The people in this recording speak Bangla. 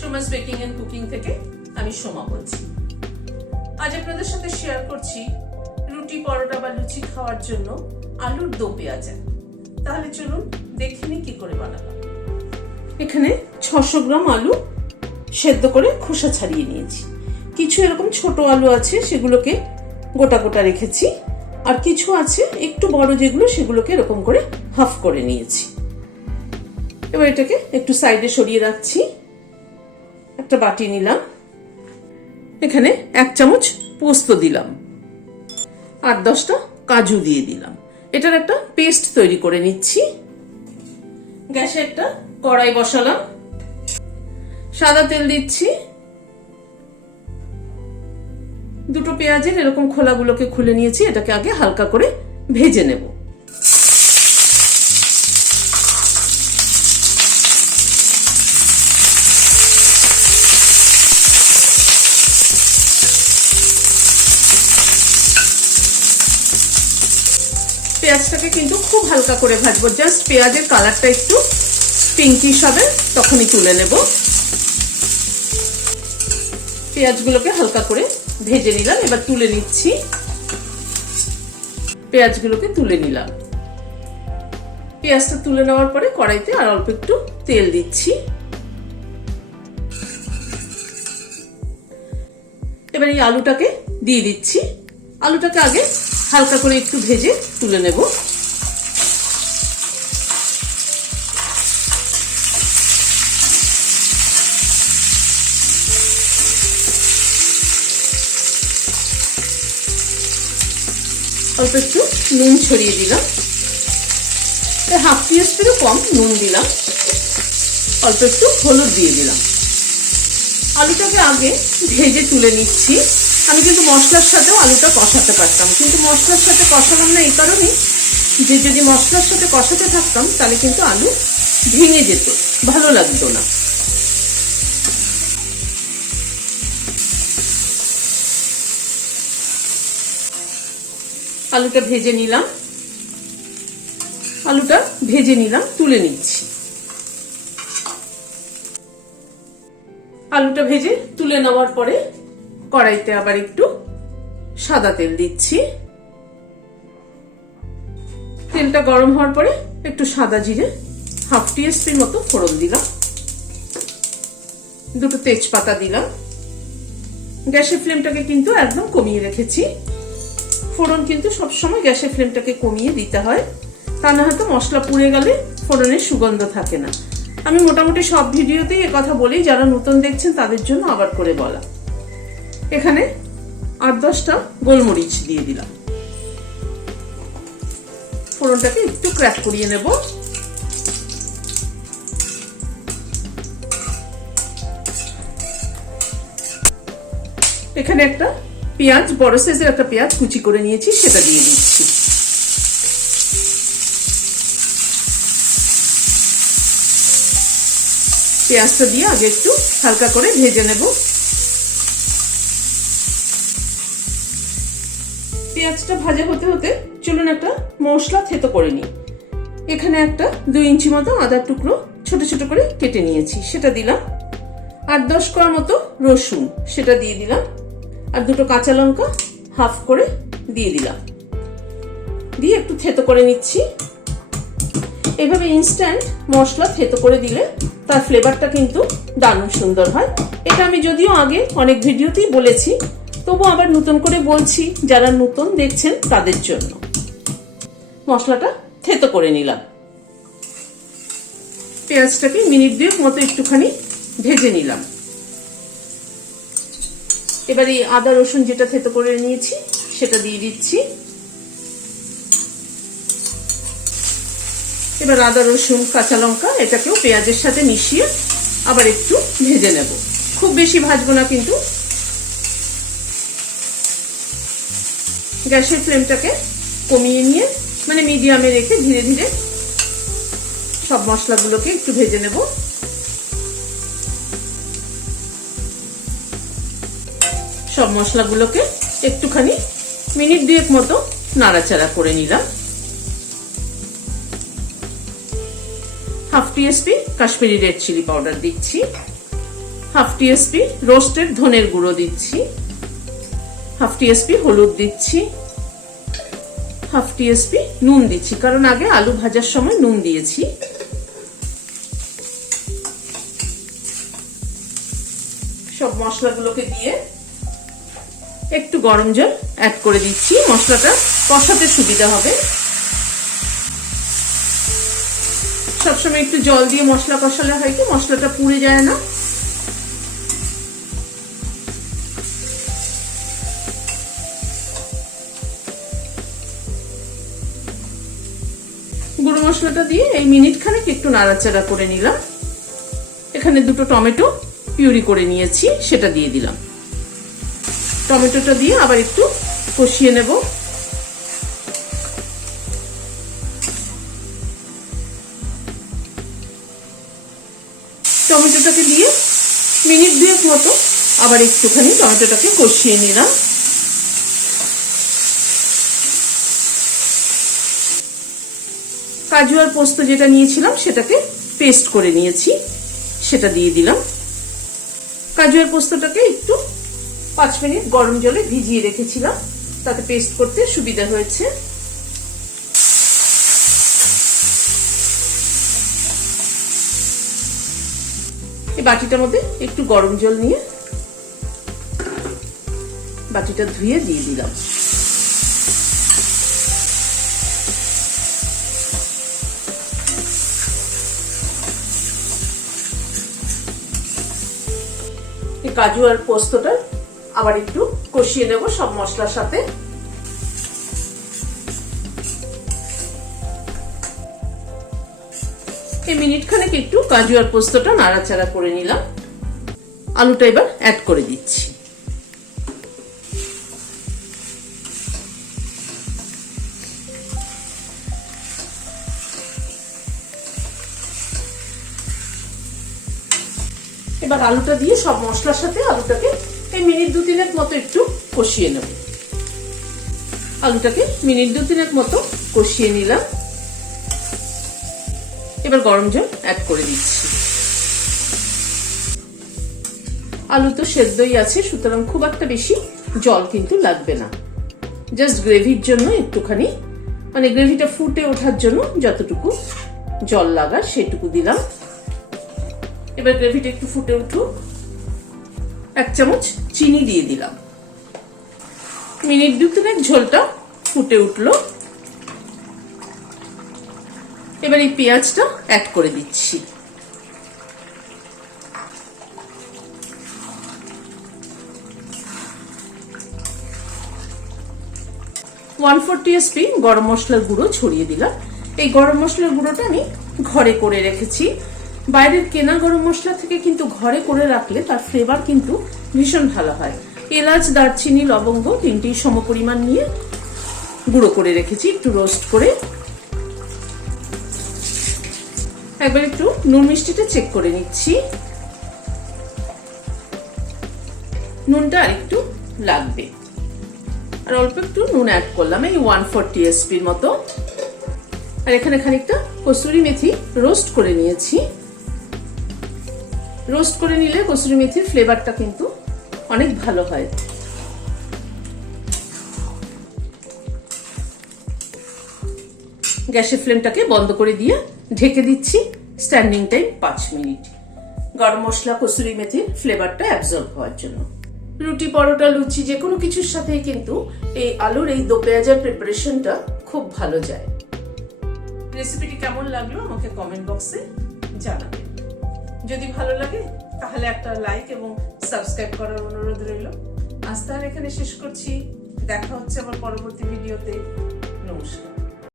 সোমাস বেকিং এন্ড কুকিং থেকে আমি সোমা বলছি। আজ আপনাদের সাথে শেয়ার করছি রুটি, পরোটা বা লুচি খাওয়ার জন্য আলুর দো পেঁয়াজা। তাহলে চলুন দেখে নিই কি করে বানালাম। এখানে 600 গ্রাম আলু সেদ্ধ করে খোসা ছাড়িয়ে নিয়েছি। কিছু এরকম ছোট আলু আছে, সেগুলোকে গোটা গোটা রেখেছি, আর কিছু আছে একটু বড় যেগুলো, সেগুলোকে এরকম করে হাফ করে নিয়েছি। এবার এটাকে একটু সাইডে সরিয়ে রাখছি। একটা বাটি নিলাম, এখানে 1 চামচ পোস্ত দিলাম, 8-10টা কাজু দিয়ে দিলাম। এটার একটা পেস্ট তৈরি করে নিচ্ছি। গ্যাসে একটা কড়াই বসালাম, সাদা তেল দিচ্ছি। দুটো পেঁয়াজের এরকম খোলাগুলোকে খুলে নিয়েছি, এটাকে আগে হালকা করে ভেজে নেব। পেঁয়াজটাকে কিন্তু খুব হালকা করে ভাজবো, জাস্ট পেঁয়াজের কালারটা একটু পিঙ্কিশ হবে, তখনই তুলে নেব। পেঁয়াজগুলোকে হালকা করে ভেজে নিলাম, এবার তুলে নিচ্ছি। পেঁয়াজগুলোকে তুলে নিলাম। পেঁয়াজটা তুলে নেওয়ার পরে কড়াইতে আর অল্প একটু তেল দিচ্ছি। এবার এই আলুটাকে দিয়ে দিচ্ছি। আলুটাকে আগে হালকা করে একটু ভেজে তুলে নেব। অল্প একটু নুন ছড়িয়ে দিলাম, 1/2 টিস্পুনও কম নুন দিলাম। অল্প একটু হলুদ দিয়ে দিলাম। আলুটাকে আগে ভেজে তুলে নিচ্ছি। আমি কিন্তু মশলার সাথেও আলুটা কষাতে পারতাম, কিন্তু মশলার সাথে কষালাম না এই কারণে যে যদি মশলার সাথে কষাতে থাকতাম তাহলে কিন্তু আলু ভেঙে যেত, ভালো লাগতো না। আলুটা ভেজে নিলাম, তুলে নিচ্ছি। আলুটা ভেজে তুলে নেওয়ার পরে কড়াইতে আবার একটু সাদা তেল দিচ্ছি। তেলটা গরম হওয়ার পরে একটু সাদা জিরে 1/2 টিস্পুন মতো ফোড়ন দিলাম, 2টো তেজপাতা দিলাম। গ্যাসের ফ্লেমটাকে কিন্তু একদম কমিয়ে রেখেছি। ফোড়ন কিন্তু সবসময় গ্যাসের ফ্লেমটাকে কমিয়ে দিতে হয়, তা না হয়তো মশলা পুড়ে গেলে ফোড়নের সুগন্ধ থাকে না। আমি মোটামুটি সব ভিডিওতেই এ কথা বলি, যারা নতুন দেখছেন তাদের জন্য আবার করে বলা। এখানে 8-10টা গোলমরিচ দিয়ে দিলাম। ফোড়নটাকে একটু ক্র্যাক করিয়ে নেব। এখানে একটা পেঁয়াজ, বড় সাইজের একটা পেঁয়াজ কুচি করে নিয়েছি, সেটা দিয়ে দিচ্ছি। পেঁয়াজটা দিয়ে আগে একটু হালকা করে ভেজে নেব। পেঁয়াজটা ভাজা হতে হতে চলুন একটা মশলা থেতো করে নিই। এখানে একটা 2 ইঞ্চি মতো আদার টুকরো ছোট ছোট করে কেটে নিয়েছি, সেটা দিলাম। 8-10 কোয়া মতো রসুন, সেটা দিয়ে দিলাম। আর 2টো কাঁচা লঙ্কা হাফ করে দিয়ে দিলাম, দিয়ে একটু থেতো করে নিচ্ছি। এভাবে ইনস্ট্যান্ট মশলা থেতো করে দিলে তার ফ্লেভারটা কিন্তু দারুণ সুন্দর হয়। এটা আমি যদিও আগে অনেক ভিডিওতেই বলেছি, তবু আবার নতুন করে বলছি যারা নতুন দেখছেন তাদের জন্য। মশলাটা থেতো করে নিলাম। পেঁয়াজটাকে মিনিট 2 মতো একটুখানি ভেজে নিলাম। এবার এই আদা রসুন যেটা থেতো করে নিয়েছি সেটা দিয়ে দিচ্ছি। এবার আদা রসুন কাঁচা লঙ্কা এটাকেও পেঁয়াজের সাথে মিশিয়ে আবার একটু ভেজে নেব। খুব বেশি ভাজবো না কিন্তু। গ্যাসের ফ্লেমটাকে কমিয়ে নিয়ে মানে মিডিয়ামে রেখে ধীরে ধীরে সব মশলাগুলোকে একটু ভেজে নেব। সব মশলাগুলোকে একটুখানি মিনিট 2 মতো নাড়াচাড়া করে নিলাম। 1/2 teaspoon Kashmiri red chilli powder দিচ্ছি, হাফ টিস্পুন রোস্টেড ধনের গুঁড়ো দিচ্ছি, হাফ টিস্পুন হলুদ দিচ্ছি, হাফ টিস্পুন নুন দিচ্ছি, কারণ আগে আলু ভাজার সময় নুন দিয়েছি। সব মশলাগুলোকে দিয়ে একটু গরম জল অ্যাড করে দিচ্ছি, মশলাটা কষাতে সুবিধা হবে। সবসময় একটু জল দিয়ে মশলা কষালে হয় কি মশলাটা পুড়ে যায় না। গুঁড়ো মশলাটা দিয়ে এই মিনিট খানেক একটু নাড়াচাড়া করে নিলাম। এখানে দুটো টমেটো পিউরি করে নিয়েছি, সেটা দিয়ে দিলাম। টমেটোটা দিয়ে আবার একটু কষিয়ে নেব। টমেটোটাকে দিয়ে মিনিট দুয়েক মতো আবার একটুখানি টমেটোটাকে কষিয়ে নিলাম। কাজু আর পোস্ত যেটা নিয়েছিলাম সেটাকে পেস্ট করে নিয়েছি, সেটা দিয়ে দিলাম। কাজু আর পোস্তটাকে একটু 5 মিনিট গরম জলে ভিজিয়ে রেখেছিলাম, তাতে পেস্ট করতে সুবিধা হয়েছে। এই বাটিটার মধ্যে একটু গরম জল নিয়ে বাটিটা ধুয়ে দিয়ে দিলাম। কাজু আর পোস্তটা আবার একটু কষিয়ে নেব সব মশলার সাথে। এই মিনিট খানেক একটু কাজু আর পোস্তটা নাড়াচাড়া করে নিলাম। আলুটা এবার অ্যাড করে দিচ্ছি। এবার আলুটা দিয়ে সব মশলার সাথে আলুটাকে এই মিনিট 2-3 মতো একটু কষিয়ে নেব। আলুটাকে মিনিট 2-3 মতো কষিয়ে নিলাম। এবার গরম জল অ্যাড করে দিচ্ছি। আলু তো সেদ্ধই আছে, সুতরাং খুব একটা বেশি জল কিন্তু লাগবে না। জাস্ট গ্রেভির জন্য একটুখানি, মানে গ্রেভিটা ফুটে ওঠার জন্য যতটুকু জল লাগার সেটুকু দিলাম। এবার গ্রেভিটা একটু ফুটে উঠুক, 1 চামচ চিনি দিয়ে দিলাম। মিনিট 2-3 ঝোলটা ফুটে উঠলো। এবার এই পেঁয়াজটা অ্যাড করে দিচ্ছি। ওয়ান 4 টিস্পুন গরম মশলার গুঁড়ো ছড়িয়ে দিলাম। এই গরম মশলার গুঁড়োটা আমি ঘরে করে রেখেছি। বাইরের কেনা গরম মশলা থেকে কিন্তু ঘরে করে রাখলে তার ফ্লেভার কিন্তু ভীষণ ভালো হয়। এলাচ, দারচিনি, লবঙ্গ 3টেই সমপরিমাণ নিয়ে গুঁড়ো করে রেখেছি, একটু রোস্ট করে। একবার একটু নুন মিষ্টিটা চেক করে নিচ্ছি। নুনটা আর একটু লাগবে, আর অল্প একটু নুন অ্যাড করলাম, এই 1 4 টিস্পুন মতো। আর এখানে খানিকটা কসুরি মেথি রোস্ট করে নিয়েছি। রোস্ট করে নিলে কসুরি মেথির ফ্লেভারটা কিন্তু অনেক ভালো হয়। গ্যাসের ফ্লেমটাকে বন্ধ করে দিয়ে ঢেকে দিচ্ছি স্ট্যান্ডিং টাইম 5 মিনিট, গরম মশলা কসুরি মেথির ফ্লেভারটা অ্যাবজর্ব হওয়ার জন্য। রুটি, পরোটা, লুচি যে কোনো কিছুর সাথেই কিন্তু এই আলুর এই দো পেঁয়াজের প্রিপারেশনটা খুব ভালো যায়। রেসিপিটি কেমন লাগলো আমাকে কমেন্ট বক্সে জানাবেন। যদি ভালো লাগে তাহলে একটা লাইক এবং সাবস্ক্রাইব করার অনুরোধ রইল। আজ তাহলে এখানে শেষ করছি, দেখা হচ্ছে আমার পরবর্তী ভিডিওতে। নমস্কার।